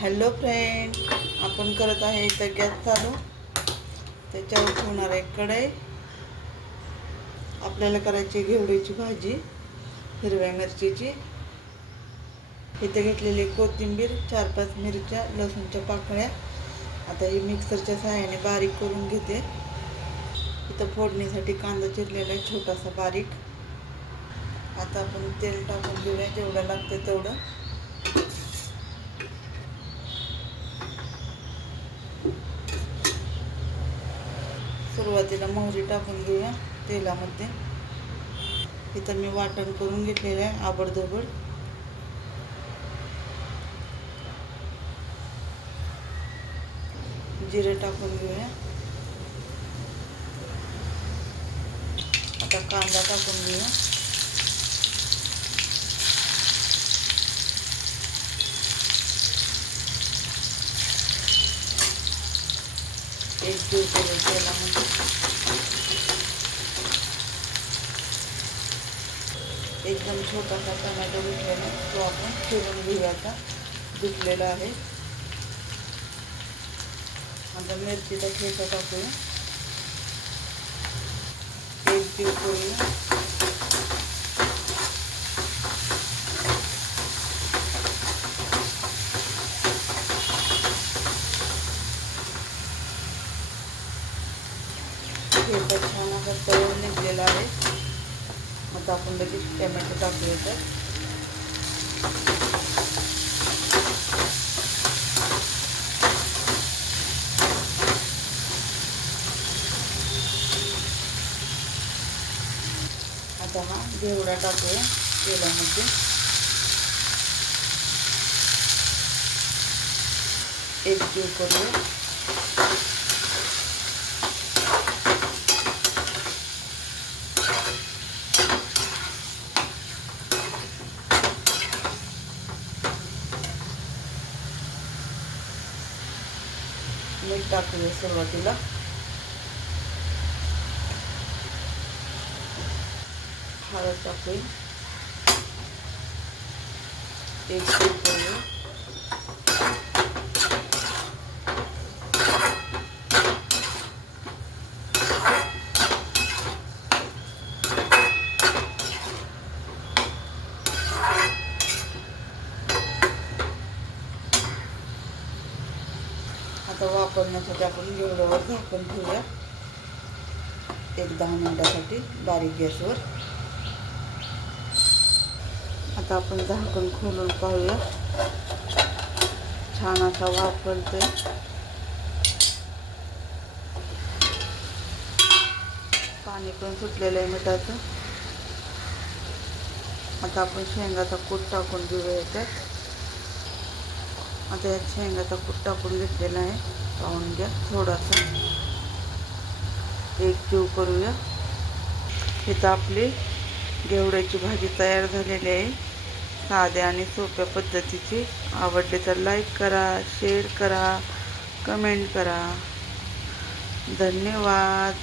Hello friend, आपण करत आहे इथं गॅस चालू. त्याच्यावर ठेवणार आहे कढई. आपल्याला करायची घेवड्याची भाजी, हिरव्या मिरचीची. इथं घेतलेली कोथिंबीर, 4-5 मिरच्या, लसूणच्या पाकळ्या. आता ही मिक्सरच्या सहाय्याने बारीक करून घेते. इथं फोडणीसाठी कांदा चिरलेला आहे छोटासा बारीक. आता आपण तेल टाकून घेऊया जेवढं लागतं तेवढं. सुरुवातीला मोहरी टाकून घेऊया तेलामध्ये. इथं मी वाटण करून घेतलेलं आहे आबडधोबड. जिरे टाकून घेऊया. आता कांदा टाकून घेऊया. एक जीव करून तेलामध्ये एकदम छोटासा टोमॅटो घेतलेला तो आपण चिरून घेऊया. आता धुतलेला आहे. आता मिरचीचा ठेचा टाकूया. एक जीव करूया. ठेचा छान असा तळून निघलेला आहे. आता आपण लगेच टोमॅटो टाकूया. आता हा घेवडा टाकूया तेलामध्ये. एक जीव करूया. मीठ टाकूया सुरुवातीला. हळद टाकूया. एक जीव करूया. आता वापरण्यासाठी आपण घेवड्यावर झाकण ठेवूया 1-10 मिनिटासाठी बारीक गॅसवर. आता आपण झाकण खोलून पाहूया. छान असा वाफळतोय. पाणी पण सुटलेलं आहे मिठाचं. आता आपण शेंगाचा कूट टाकून घेऊया याच्यात. आता यात शेंगाचा कूट टाकून घेतलेला आहे. पाहून घ्या थोडासा. एक जीव करूया. इथं आपली घेवड्याची भाजी तयार झालेली आहे. साध्या आणि सोप्या पद्धतीची. आवडली तर लाईक करा, शेअर करा, कमेंट करा. धन्यवाद.